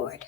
record.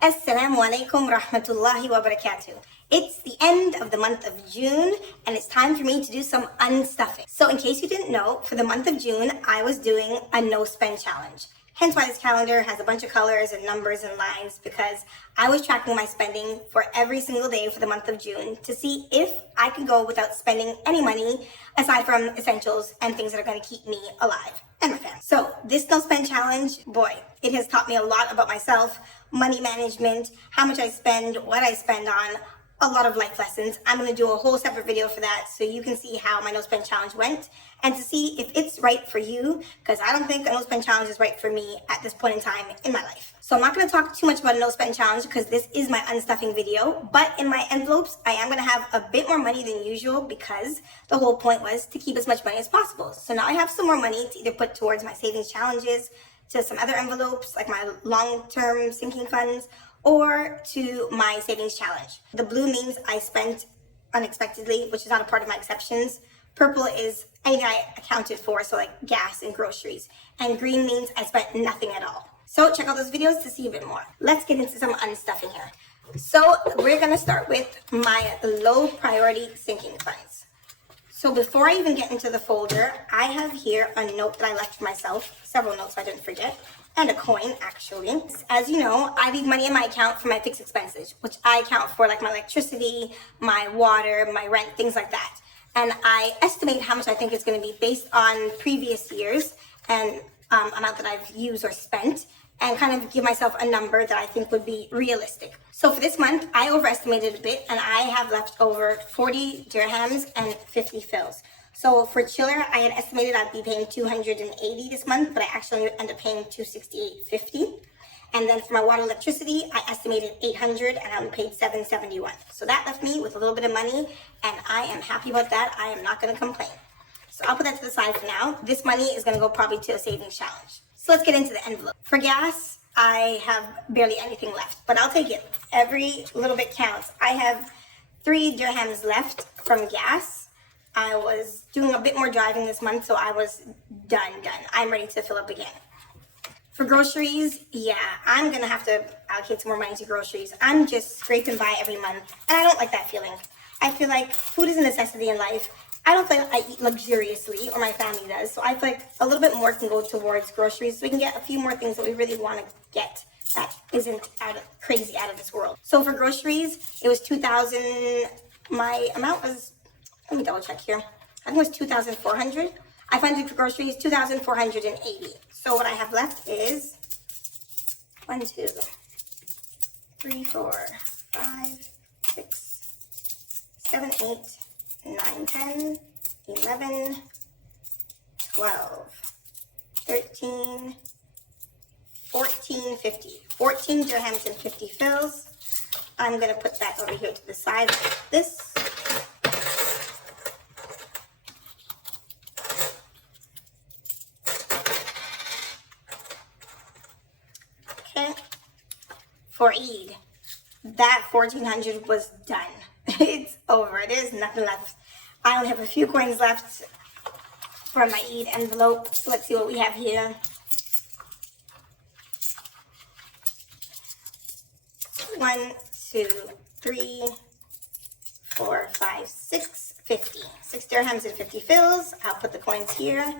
Assalamu alaikum rahmatullahi wa barakatuh. It's the end of the month of June and it's time for me to do some unstuffing. So in case you didn't know, for the month of June, I was doing a no spend challenge. Hence why this calendar has a bunch of colors and numbers and lines, because I was tracking my spending for every single day for the month of June to see if I could go without spending any money aside from essentials and things that are going to keep me alive and my family. So this no spend challenge, boy, it has taught me a lot about myself, money management, how much I spend, what I spend on, a lot of life lessons. I'm going to do a whole separate video for that so you can see how my no spend challenge went and to see if it's right for you, because I don't think a no spend challenge is right for me at this point in time in my life. So I'm not going to talk too much about a no spend challenge because this is my unstuffing video, but in my envelopes I am going to have a bit more money than usual because the whole point was to keep as much money as possible. So now I have some more money to either put towards my savings challenges, to some other envelopes like my long-term sinking funds, or to my savings challenge. The blue means I spent unexpectedly, which is not a part of my exceptions. Purple is anything I accounted for, so like gas and groceries. And green means I spent nothing at all. So check out those videos to see a bit more. Let's get into some unstuffing here. So we're gonna start with my low priority sinking funds. So before I even get into the folder, I have here a note that I left for myself, several notes so I didn't forget, and a coin actually. As you know, I leave money in my account for my fixed expenses, which I account for like my electricity, my water, my rent, things like that. And I estimate how much I think it's going to be based on previous years and amount that I've used or spent, and kind of give myself a number that I think would be realistic. So for this month, I overestimated a bit and I have left over 40 dirhams and 50 fils. So for chiller, I had estimated I'd be paying 280 this month, but I actually ended up paying 268.50. And then for my water electricity, I estimated 800 and I only paid 771. So that left me with a little bit of money and I am happy about that. I am not gonna complain. So I'll put that to the side for now. This money is gonna go probably to a savings challenge. So let's get into the envelope. For gas, I have barely anything left, but I'll take it. Every little bit counts. I have 3 dirhams left from gas. I was doing a bit more driving this month, so I was done. I'm ready to fill up again. For groceries, yeah, I'm gonna have to allocate some more money to groceries. I'm just scraping by every month, and I don't like that feeling. I feel like food is a necessity in life. I don't feel like I eat luxuriously, or my family does, so I feel like a little bit more can go towards groceries so we can get a few more things that we really want to get that isn't crazy out of this world. So for groceries, it was 2,000. My amount was, let me double check here. I think it was 2,400. I funded for groceries 2,480. So what I have left is 1, 2, 3, 4, 5, 6, 7, 8, 9, 10, 11, 12, 13, 14, 50. 14 dirhams and 50 fils. I'm going to put that over here to the side like this. Okay. For Eid, that 1,400 was done. It's over. There's nothing left. I only have a few coins left from my Eid envelope. So let's see what we have here. 1, 2, 3, 4, 5, 6, 50. 6 dirhams and 50 fils. I'll put the coins here.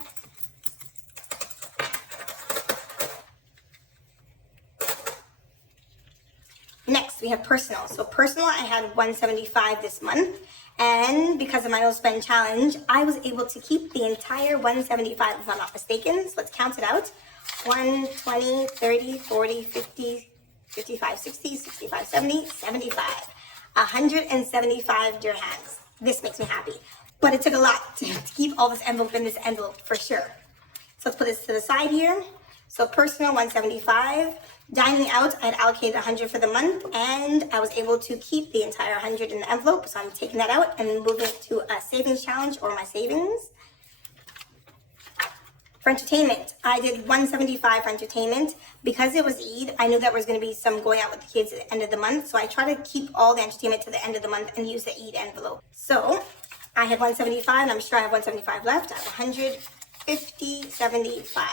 Next, we have personal. So personal, I had 175 this month. And because of my no spend challenge, I was able to keep the entire 175 if I'm not mistaken. So let's count it out. 1, 20, 30, 40, 50, 55, 60, 65, 70, 75. 175 dirhams. This makes me happy. But it took a lot to keep all this envelope in this envelope for sure. So let's put this to the side here. So personal 175. Dining out, I had allocated 100 for the month, and I was able to keep the entire 100 in the envelope. So I'm taking that out and moving it to a savings challenge or my savings. For entertainment, I did 175 for entertainment. Because it was Eid, I knew that there was going to be some going out with the kids at the end of the month. So I try to keep all the entertainment to the end of the month and use the Eid envelope. So I had 175, and I'm sure I have 175 left. I have 150, 75.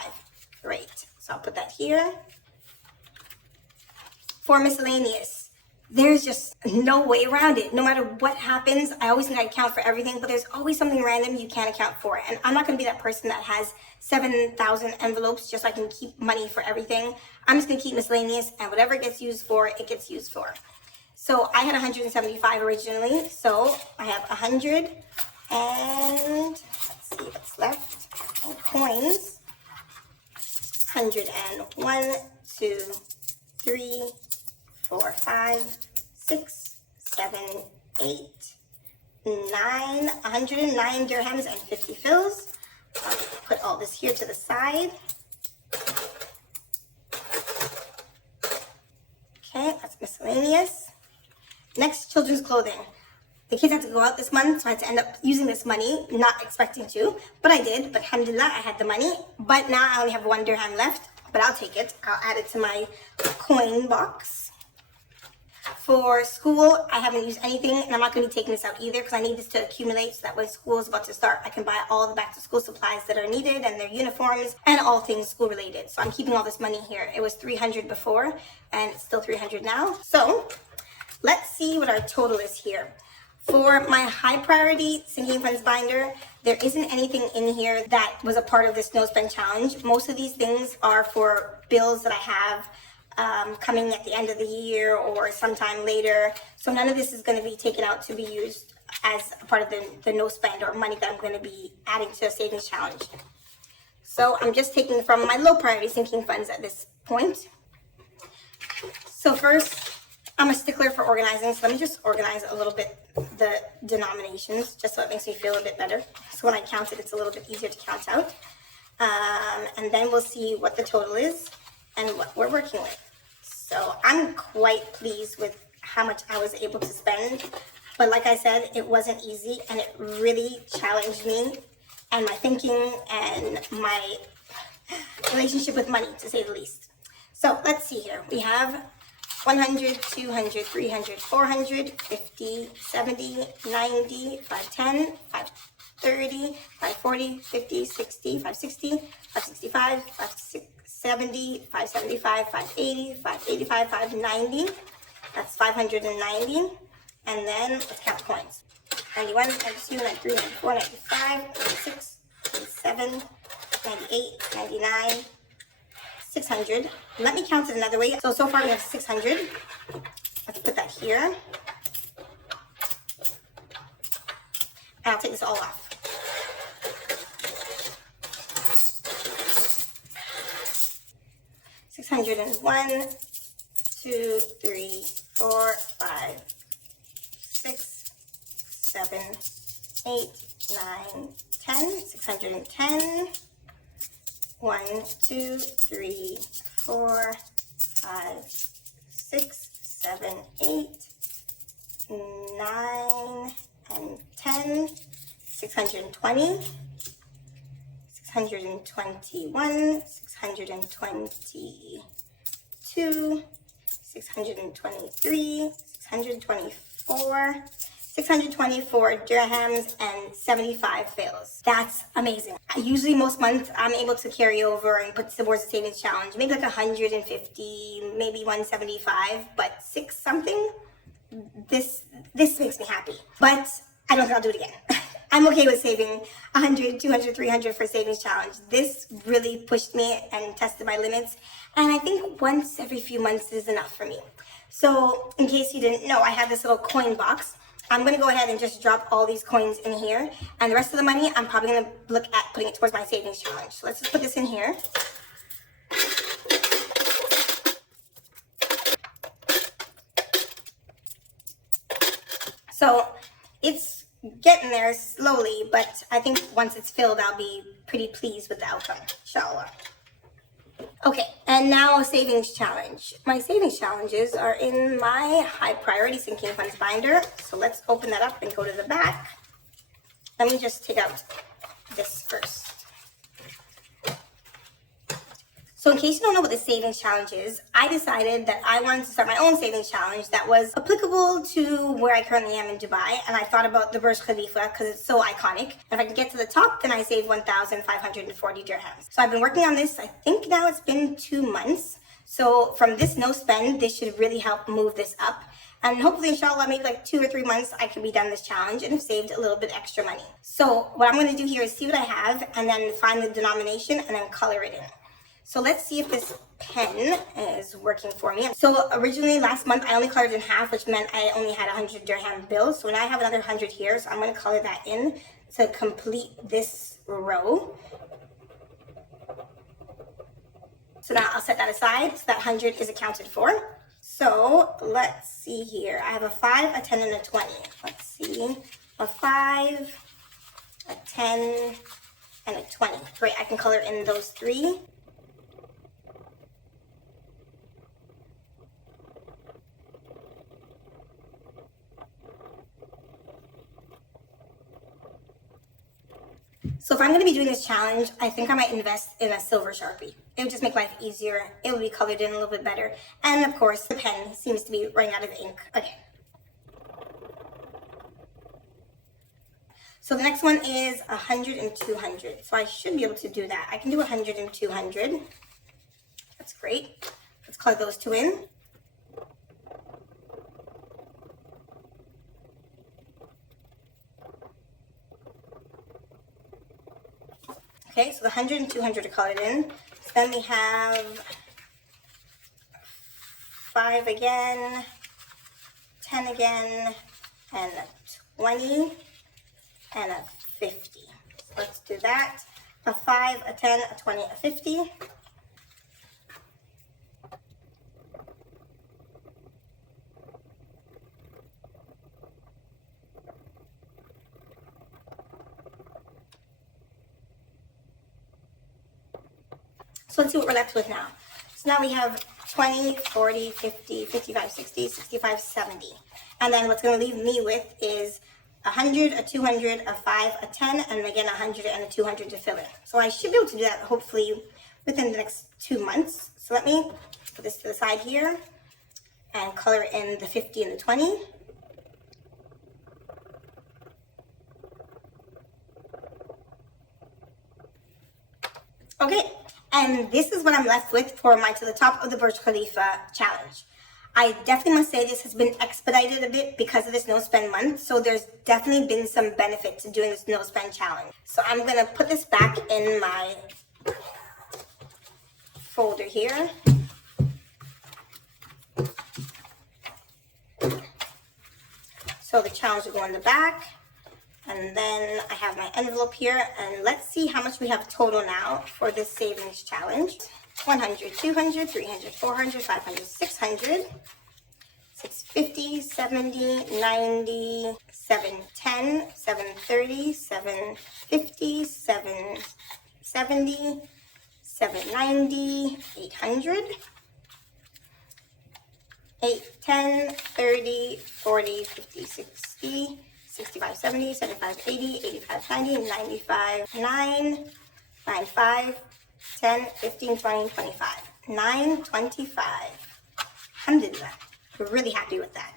Great. So I'll put that here. For miscellaneous, there's just no way around it. No matter what happens, I always think I account for everything, but there's always something random you can't account for. And I'm not going to be that person that has 7,000 envelopes just so I can keep money for everything. I'm just going to keep miscellaneous, and whatever it gets used for, it gets used for. So I had 175 originally, so I have 100, and let's see what's left. And coins. 101, 2, 3, 4, 5, 6, 7, 8, 9, 109 dirhams and 50 fils. I'll put all this here to the side. Okay, that's miscellaneous. Next, children's clothing. The kids had to go out this month, so I had to end up using this money, not expecting to, but I did. But alhamdulillah, I had the money. But now I only have 1 dirham left, but I'll take it. I'll add it to my coin box. For school, I haven't used anything, and I'm not going to be taking this out either because I need this to accumulate so that when school is about to start, I can buy all the back-to-school supplies that are needed and their uniforms and all things school-related. So I'm keeping all this money here. It was 300 before, and it's still 300 now. So let's see what our total is here. For my high priority sinking funds binder, there isn't anything in here that was a part of this no spend challenge. Most of these things are for bills that I have coming at the end of the year or sometime later. So none of this is going to be taken out to be used as a part of the no spend or money that I'm going to be adding to a savings challenge. So I'm just taking from my low priority sinking funds at this point. So first, I'm a stickler for organizing, so let me just organize a little bit the denominations just so it makes me feel a bit better. So when I count it, it's a little bit easier to count out. And then we'll see what the total is and what we're working with. So I'm quite pleased with how much I was able to spend. But like I said, it wasn't easy, and it really challenged me and my thinking and my relationship with money, to say the least. So let's see here. We have 100, 200, 300, 400, 50, 70, 90, 510, 530, 540, 50, 60, 560, 565, 570, 575, 580, 585, 590. That's 590. And then let's count the coins. 91, 92, 93, 94, 95, 96, 97, 98, 99, 600. Let me count it another way. So far we have 600. Let's put that here. And I'll take this all off. $601, 2, 3, 4, 5, 6, 7, 8, 9, 10. 610. 1, 2, 3, 4, 5, 6, 7, 8, 9, and 10. 620. 621, 622, 623, 624, 624 dirhams and 75 fils. That's amazing. Usually most months I'm able to carry over and put towards the savings challenge, maybe like 150, maybe 175, but 6 something, this makes me happy. But I don't think I'll do it again. I'm okay with saving 100, 200, 300 for savings challenge. This really pushed me and tested my limits. And I think once every few months is enough for me. So in case you didn't know, I have this little coin box. I'm going to go ahead and just drop all these coins in here. And the rest of the money, I'm probably going to look at putting it towards my savings challenge. So let's just put this in here. So it's getting there slowly, but I think once it's filled, I'll be pretty pleased with the outcome, inshallah. Okay, and now savings challenge. My savings challenges are in my high priority sinking funds binder. So let's open that up and go to the back. Let me just take out this first. So in case you don't know what the savings challenge is, I decided that I wanted to start my own savings challenge that was applicable to where I currently am in Dubai. And I thought about the Burj Khalifa because it's so iconic. And if I can get to the top, then I save 1,540 dirhams. So I've been working on this, I think now it's been 2 months. So from this no spend, this should really help move this up. And hopefully, inshallah, maybe like 2 or 3 months, I could be done this challenge and have saved a little bit extra money. So what I'm going to do here is see what I have and then find the denomination and then color it in. So let's see if this pen is working for me. So originally last month, I only colored in half, which meant I only had 100 dirham bills. So now I have another 100 here. So I'm going to color that in to complete this row. So now I'll set that aside so that 100 is accounted for. So let's see here. I have a 5, a 10, and a 20. Let's see. A 5, a 10, and a 20. Great, I can color in those 3. So if I'm going to be doing this challenge, I think I might invest in a silver Sharpie. It would just make life easier. It would be colored in a little bit better. And of course, the pen seems to be running out of ink again. So the next one is 100 and 200. So I should be able to do that. I can do 100 and 200. That's great. Let's color those 2 in. Okay, so the 100 and 200 are colored in. So then we have 5 again, 10 again, and a 20, and a 50. So let's do that. A 5, a 10, a 20, a 50. So let's see what we're left with now. So now we have 20, 40, 50, 55, 60, 65, 70. And then what's going to leave me with is 100, a 200, a 5, a 10, and again 100 and a 200 to fill in. So I should be able to do that hopefully within the next 2 months. So let me put this to the side here and color in the 50 and the 20. Okay. And this is what I'm left with for my To the Top of the Burj Khalifa challenge. I definitely must say this has been expedited a bit because of this no spend month. So there's definitely been some benefit to doing this no spend challenge. So I'm going to put this back in my folder here. So the challenge will go in the back. And then I have my envelope here, and let's see how much we have total now for this savings challenge. 100, 200, 300, 400, 500, 600, 650, 70, 90, 710, 730, 750, 770, 790, 800, 810, 30, 40, 50, 60, 65, 70, 75, 80, 85, 90, 95, 9, 95, 10, 15, 20, 25. 925. Alhamdulillah. We're really happy with that.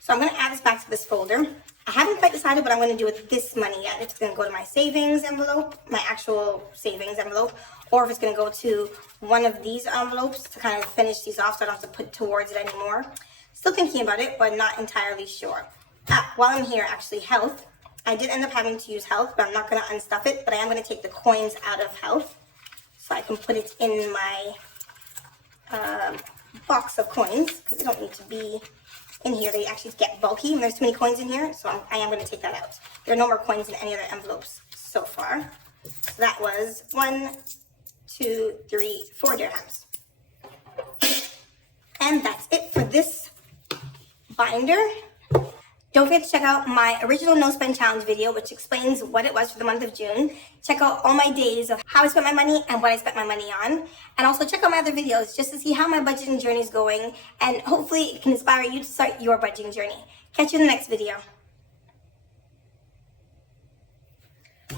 So I'm going to add this back to this folder. I haven't quite decided what I'm going to do with this money yet. If it's going to go to my savings envelope, my actual savings envelope, or if it's going to go to one of these envelopes to kind of finish these off so I don't have to put towards it anymore. Still thinking about it, but not entirely sure. While I'm here, actually, health. I did end up having to use health, but I'm not going to unstuff it. But I am going to take the coins out of health so I can put it in my box of coins because they don't need to be in here. They actually get bulky when there's too many coins in here. So I am going to take that out. There are no more coins in any other envelopes so far. So that was 1, 2, 3, 4 dirhams. And that's it for this binder. Don't forget to check out my original no spend challenge video, which explains what it was for the month of June. Check out all my days of how I spent my money and what I spent my money on. And also check out my other videos just to see how my budgeting journey is going. And hopefully it can inspire you to start your budgeting journey. Catch you in the next video.